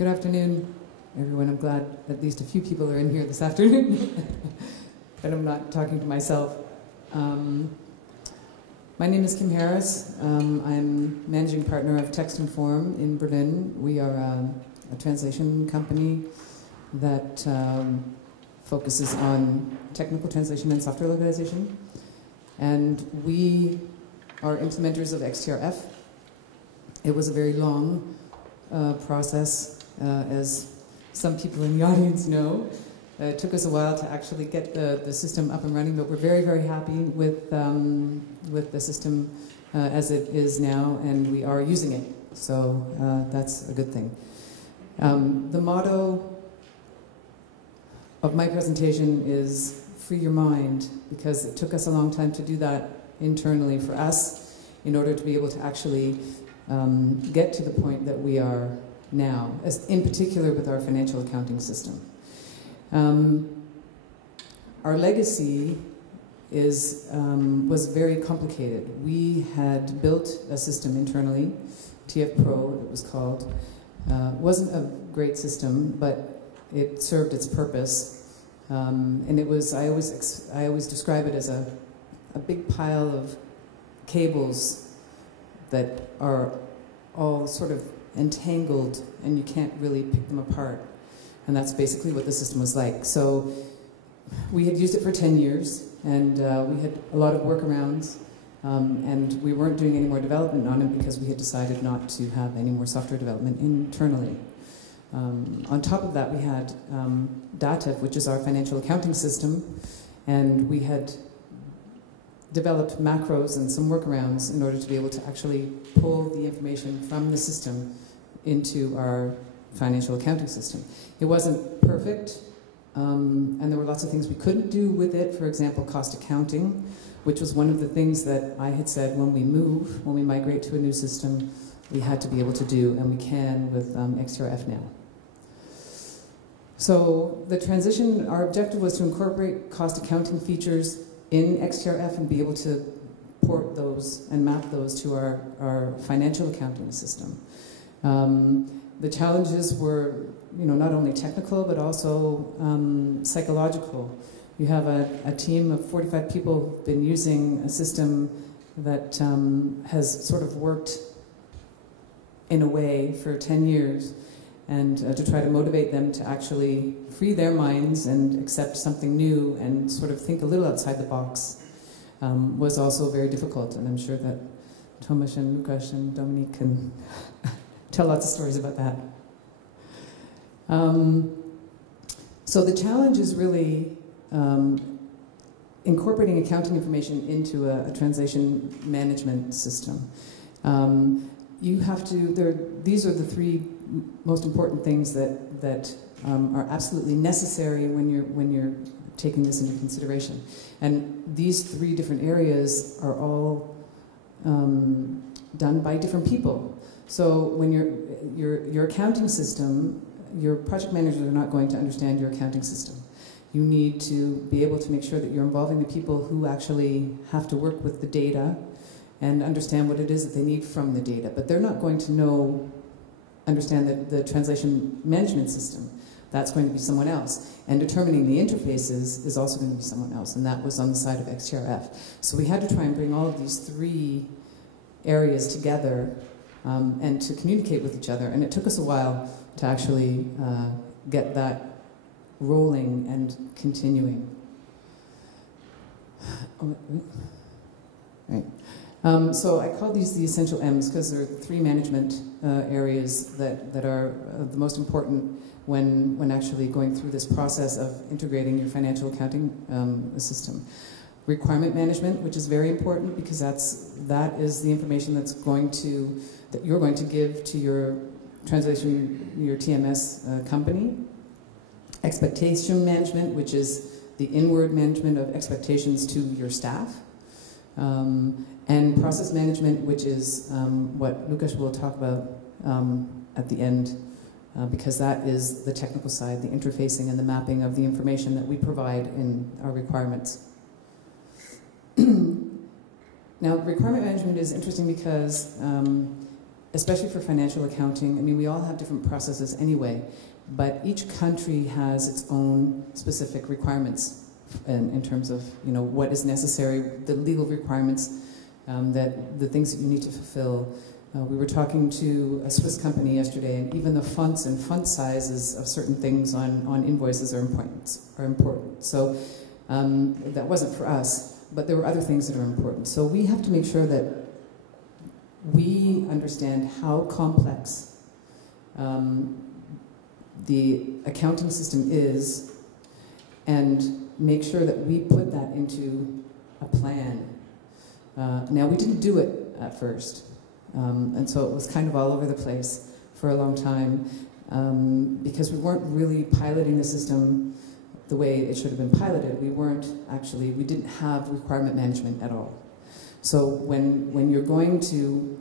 Good afternoon, everyone. I'm glad at least a few people are in here this afternoon, and I'm not talking to myself. My name is Kim Harris. I'm managing partner of Text&Form in Berlin. We are a translation company that focuses on technical translation and software localization. And we are implementers of XTRF. It was a very long process, as some people in the audience know. It took us a while to actually get the system up and running, but we're very, very happy with the system as it is now, and we are using it. So that's a good thing. The motto of my presentation is free your mind, because it took us a long time to do that internally for us in order to be able to actually get to the point that we are now, in particular with our financial accounting system. Our legacy was very complicated. We had built a system internally, TF Pro it was called. Wasn't a great system, but it served its purpose. And it was, I always describe it as a big pile of cables that are all sort of entangled and you can't really pick them apart. And that's basically what the system was like. So we had used it for 10 years, and we had a lot of workarounds, and we weren't doing any more development on it because we had decided not to have any more software development internally. On top of that, we had Datev, which is our financial accounting system, and we had developed macros and some workarounds in order to be able to actually pull the information from the system into our financial accounting system. It wasn't perfect, and there were lots of things we couldn't do with it. For example, cost accounting, which was one of the things that I had said when we migrate to a new system, we had to be able to do, and we can with XTRF now. So the transition, our objective was to incorporate cost accounting features in XTRF and be able to port those and map those to our financial accounting system. The challenges were, not only technical, but also psychological. You have a team of 45 people who've been using a system that has sort of worked in a way for 10 years, and to try to motivate them to actually free their minds and accept something new and sort of think a little outside the box was also very difficult. And I'm sure that Tomasz and Lukasz and Dominique can tell lots of stories about that. So the challenge is really incorporating accounting information into a translation management system. You have to, these are the three most important things that are absolutely necessary when you're taking this into consideration. And these three different areas are all done by different people. So when your accounting system, your project managers are not going to understand your accounting system. You need to be able to make sure that you're involving the people who actually have to work with the data and understand what it is that they need from the data. But they're not going to understand the translation management system. That's going to be someone else. And determining the interfaces is also going to be someone else, and that was on the side of XTRF. So we had to try and bring all of these three areas together and to communicate with each other. And it took us a while to actually get that rolling and continuing. Right. So I call these the essential M's because there are three management areas that are the most important when actually going through this process of integrating your financial accounting system. Requirement management, which is very important because that is the information that you're going to give to your your TMS company. Expectation management, which is the inward management of expectations to your staff. And process management, which is what Lukasz will talk about at the end, because that is the technical side, the interfacing and the mapping of the information that we provide in our requirements. Now, requirement management is interesting because especially for financial accounting, I mean, we all have different processes anyway, but each country has its own specific requirements in terms of, you know, what is necessary, the legal requirements, that the things that you need to fulfill. We were talking to a Swiss company yesterday, and even the fonts and font sizes of certain things on invoices are important. So that wasn't for us, but there were other things that are important. So we have to make sure that we understand how complex the accounting system is, and make sure that we put that into a plan. Now, we didn't do it at first, and so it was kind of all over the place for a long time, because we weren't really piloting the system the way it should have been piloted. We didn't have requirement management at all. So when you're going to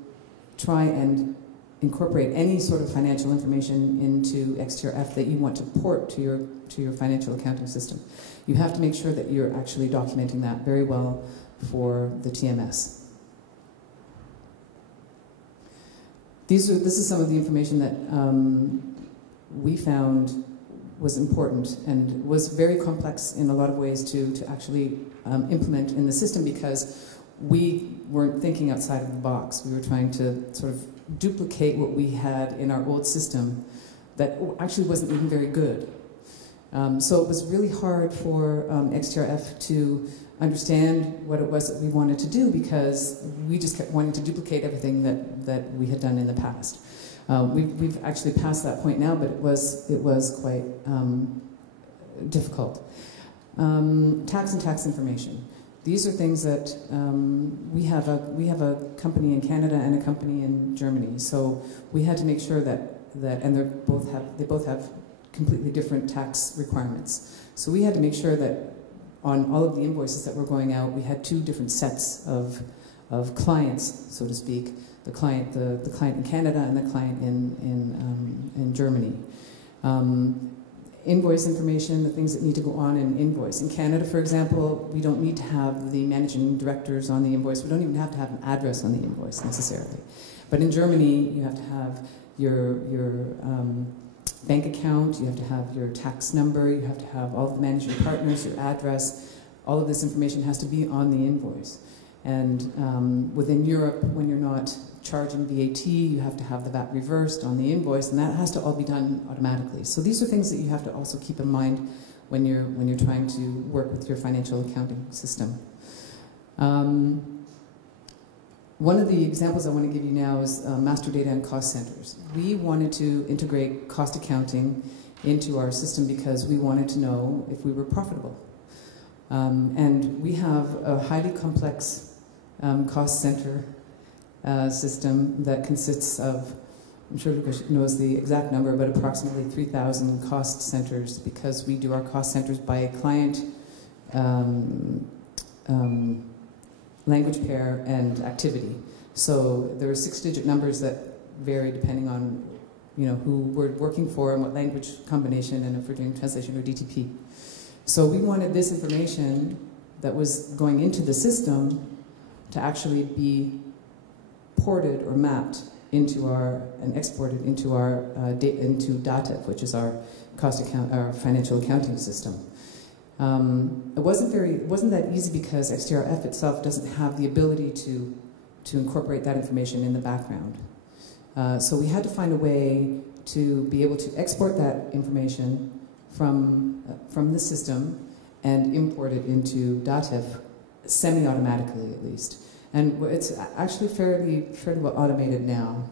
try and incorporate any sort of financial information into XTRF that you want to port to your financial accounting system, you have to make sure that you're actually documenting that very well for the TMS. This is some of the information that we found was important and was very complex in a lot of ways to actually implement in the system, because we weren't thinking outside of the box. We were trying to sort of duplicate what we had in our old system that actually wasn't even very good. So it was really hard for XTRF to understand what it was that we wanted to do, because we just kept wanting to duplicate everything that we had done in the past. We've actually passed that point now, but it was quite difficult. Tax and tax information. These are things that we have a company in Canada and a company in Germany, so we had to make sure that and they both have completely different tax requirements. So we had to make sure that on all of the invoices that were going out, we had two different sets of clients, so to speak. The client in Canada and the client in Germany. Invoice information, the things that need to go on in invoice. In Canada, for example, we don't need to have the managing directors on the invoice. We don't even have to have an address on the invoice necessarily. But in Germany, you have to have your bank account, you have to have your tax number, you have to have all the managing partners, your address. All of this information has to be on the invoice. And within Europe, when you're not charging VAT, you have to have the VAT reversed on the invoice, and that has to all be done automatically. So these are things that you have to also keep in mind when you're trying to work with your financial accounting system. One of the examples I want to give you now is master data and cost centers. We wanted to integrate cost accounting into our system because we wanted to know if we were profitable. And we have a highly complex cost center system that consists of, I'm sure Lukas knows the exact number, but approximately 3,000 cost centers, because we do our cost centers by client, language pair, and activity. So there are 6-digit numbers that vary depending on, you know, who we're working for and what language combination, and if we're doing translation or DTP. So we wanted this information that was going into the system to actually be ported or mapped into and exported into our into Datev, which is our our financial accounting system. It wasn't that easy because XTRF itself doesn't have the ability to incorporate that information in the background. So we had to find a way to be able to export that information from the system and import it into Datev, semi-automatically at least. And it's actually fairly well automated now.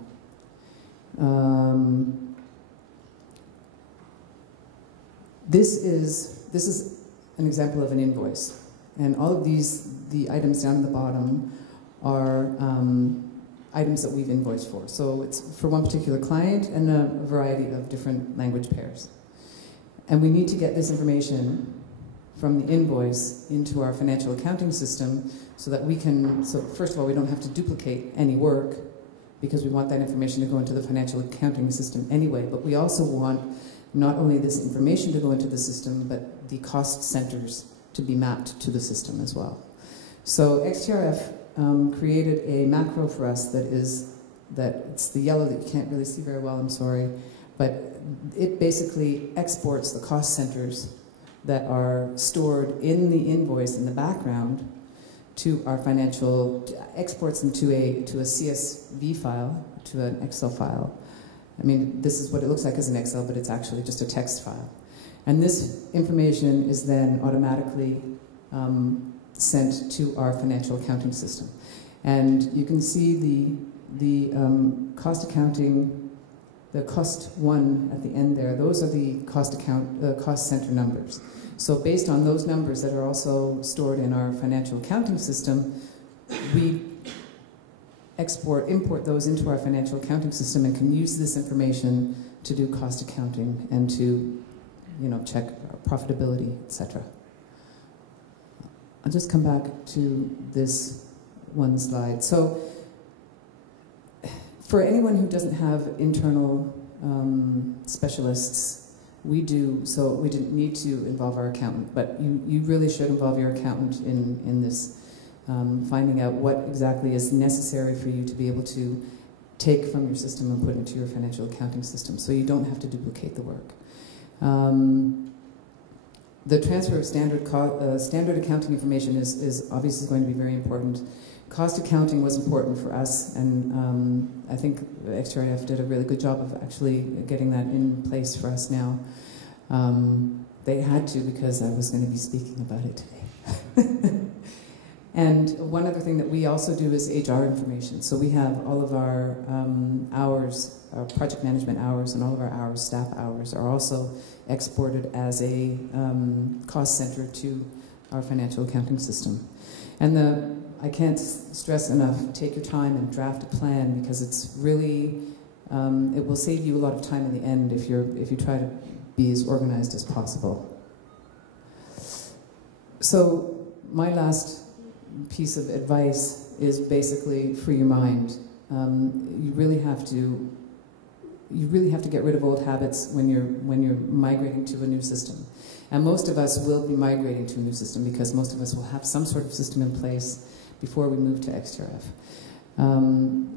This is an example of an invoice, and all of the items down at the bottom are items that we've invoiced for. So it's for one particular client and a variety of different language pairs. And we need to get this information from the invoice into our financial accounting system so that we can, so first of all, we don't have to duplicate any work because we want that information to go into the financial accounting system anyway, but we also want not only this information to go into the system, but the cost centers to be mapped to the system as well. So XTRF created a macro for us that is that it's the yellow that you can't really see very well, I'm sorry, but it basically exports the cost centers that are stored in the invoice in the background to our financial, exports them to a CSV file, to an Excel file. I mean, this is what it looks like as an Excel, but it's actually just a text file. And this information is then automatically sent to our financial accounting system. And you can see the cost accounting, the cost one at the end there, those are the cost center numbers. So based on those numbers that are also stored in our financial accounting system, we import those into our financial accounting system and can use this information to do cost accounting and to, check profitability, etc. I'll just come back to this one slide. So for anyone who doesn't have internal specialists, we do, so we didn't need to involve our accountant, but you really should involve your accountant in this, finding out what exactly is necessary for you to be able to take from your system and put into your financial accounting system, so you don't have to duplicate the work. The transfer of standard accounting information is obviously going to be very important. Cost accounting was important for us, and I think XTRF did a really good job of actually getting that in place for us now. They had to, because I was going to be speaking about it today. And one other thing that we also do is HR information. So we have all of our hours, our project management hours, and all of our hours, staff hours, are also exported as a cost center to our financial accounting system. And I can't stress enough, take your time and draft a plan, because it's really, it will save you a lot of time in the end if you try to be as organized as possible. So my last piece of advice is basically free your mind. You really have to get rid of old habits when you're migrating to a new system. And most of us will be migrating to a new system, because most of us will have some sort of system in place before we move to XTRF.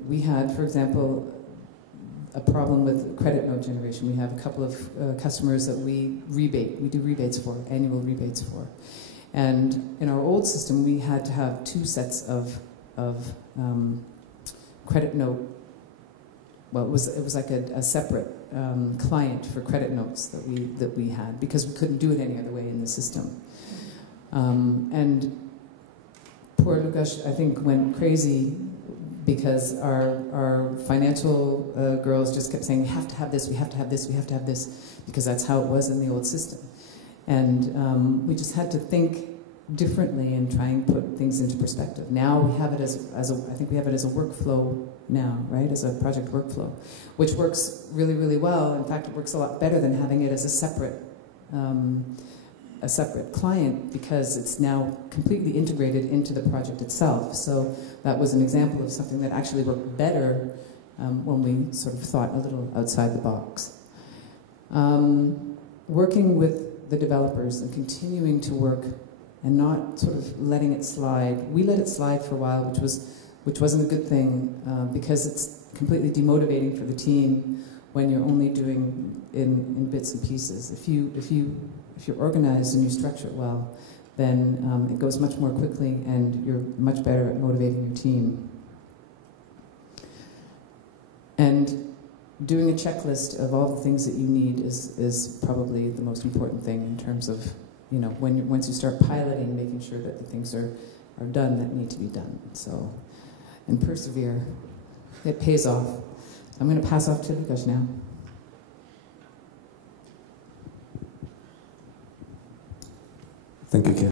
We had, for example, a problem with credit note generation. We have a couple of customers that we do rebates for, annual rebates for. And in our old system, we had to have 2 sets of credit note. Well, it was like a separate client for credit notes that we had, because we couldn't do it any other way in the system. And poor Lukasz, I think, went crazy, because our financial girls just kept saying, we have to have this, we have to have this, we have to have this, because that's how it was in the old system. And we just had to think differently and try and put things into perspective. Now we have it I think we have it as a workflow now, right? As a project workflow, which works really, really well. In fact, it works a lot better than having it as a separate client, because it's now completely integrated into the project itself. So that was an example of something that actually worked better when we sort of thought a little outside the box. Working with the developers and continuing to work and not sort of letting it slide. We let it slide for a while, which wasn't a good thing, because it's completely demotivating for the team when you're only doing in bits and pieces. If you're organized and you structure it well, then it goes much more quickly, and you're much better at motivating your team. And doing a checklist of all the things that you need is probably the most important thing in terms of, once you start piloting, making sure that the things are done that need to be done. So, and persevere. It pays off. I'm going to pass off to Lukasz now. Thank you, Kim.